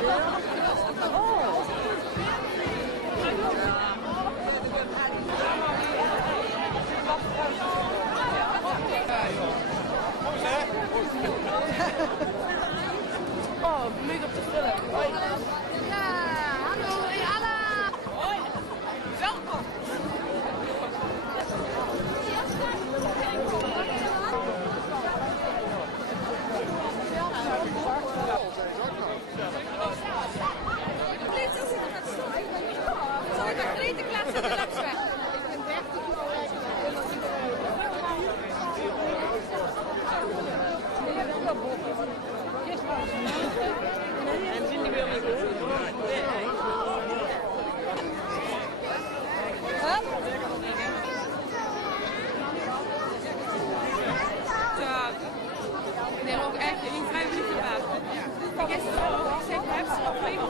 Oh, mega op de film. Hoi. Ja, hallo Anna. Hoi. Welkom. Zal ik dat eten kletsen de langs weg? Ik ben 30 En zien die weer met Ik neem ook echt in 5 minuten water. Gisteren ook, ik zeg, heb ze nog even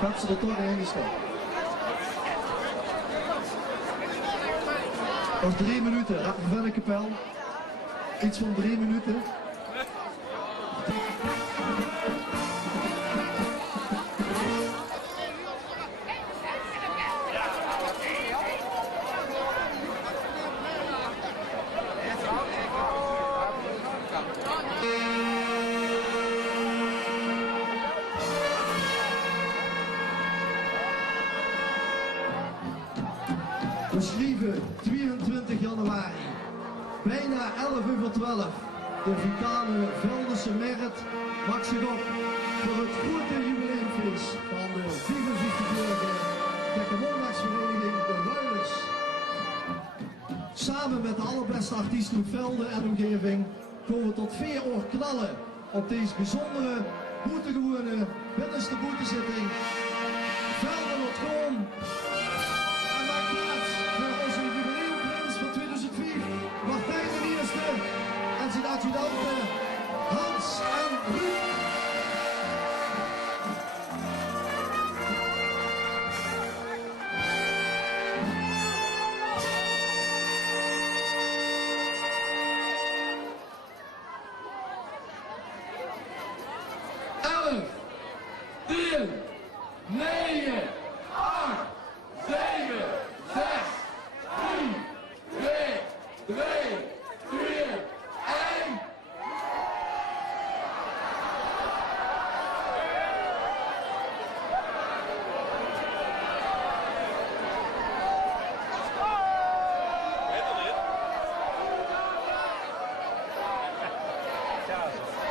Gaat ze er toch in gestapt. Nog 3 minuten, Rappenvennekapel. Iets van 3 minuten. Beschreven 22 januari, bijna 11:12. De vitale Veldense Merit maakt zich op voor het grote jubileumfeest van de 54-jarige Tekkenmondagsvereniging De Wuilers. Samen met de allerbeste artiesten uit Velden en omgeving komen we tot 4 uur knallen op deze bijzondere, boetegewone binnenste boetezitting. Velden wordt gewoon. Martijn de Eerste en zijn adjudanten Hans en Ruud. 9, 8, 7, 6, 5, 4, 3, 2, 1.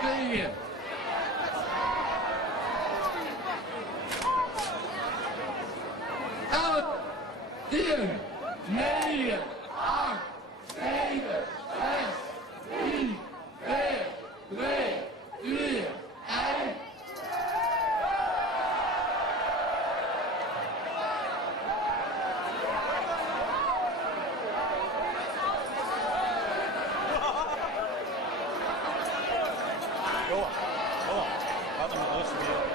Tegen. 11, 10, 9, 8, 7, 6, 5, 4, 3, 2, 1. Johan, laat hem met rust weer.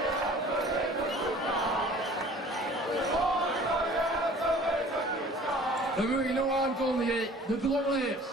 Dan wil je nog aankondigen, de trommelaars.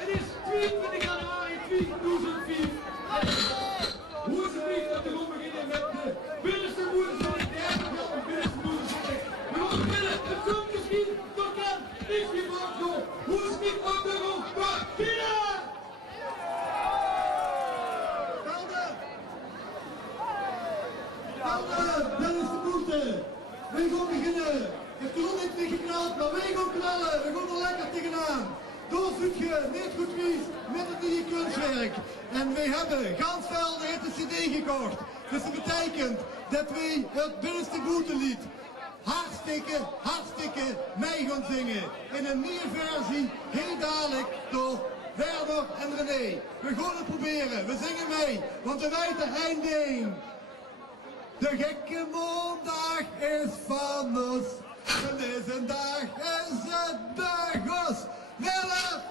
Het is 22 januari 2004. Hoe is het niet dat we gewoon beginnen met de binnenste moederzitting, de eigenlijk binnenste moederzitting. We gaan beginnen, het komt misschien toch aan, niks meer van zo. Hoe is het niet op de rol, beginnen! Helder, dat is de moeite. Wij gaan beginnen. Heeft de hond niet geknald, maar wij gaan knallen. We gaan er lekker tegenaan. Doorvoet je, niet goed wies, met het nieuwe kunstwerk. En wij hebben Gansvelde heeft de cd gekocht. Dus dat betekent dat wij het binnenste boetelied hartstikke mee gaan zingen. In een nieuwe versie, heel dadelijk door Werner en René. We gaan het proberen, we zingen mee, want we weten één ding. De gekke maandag is van ons. En deze dag is het dag ons. Willen,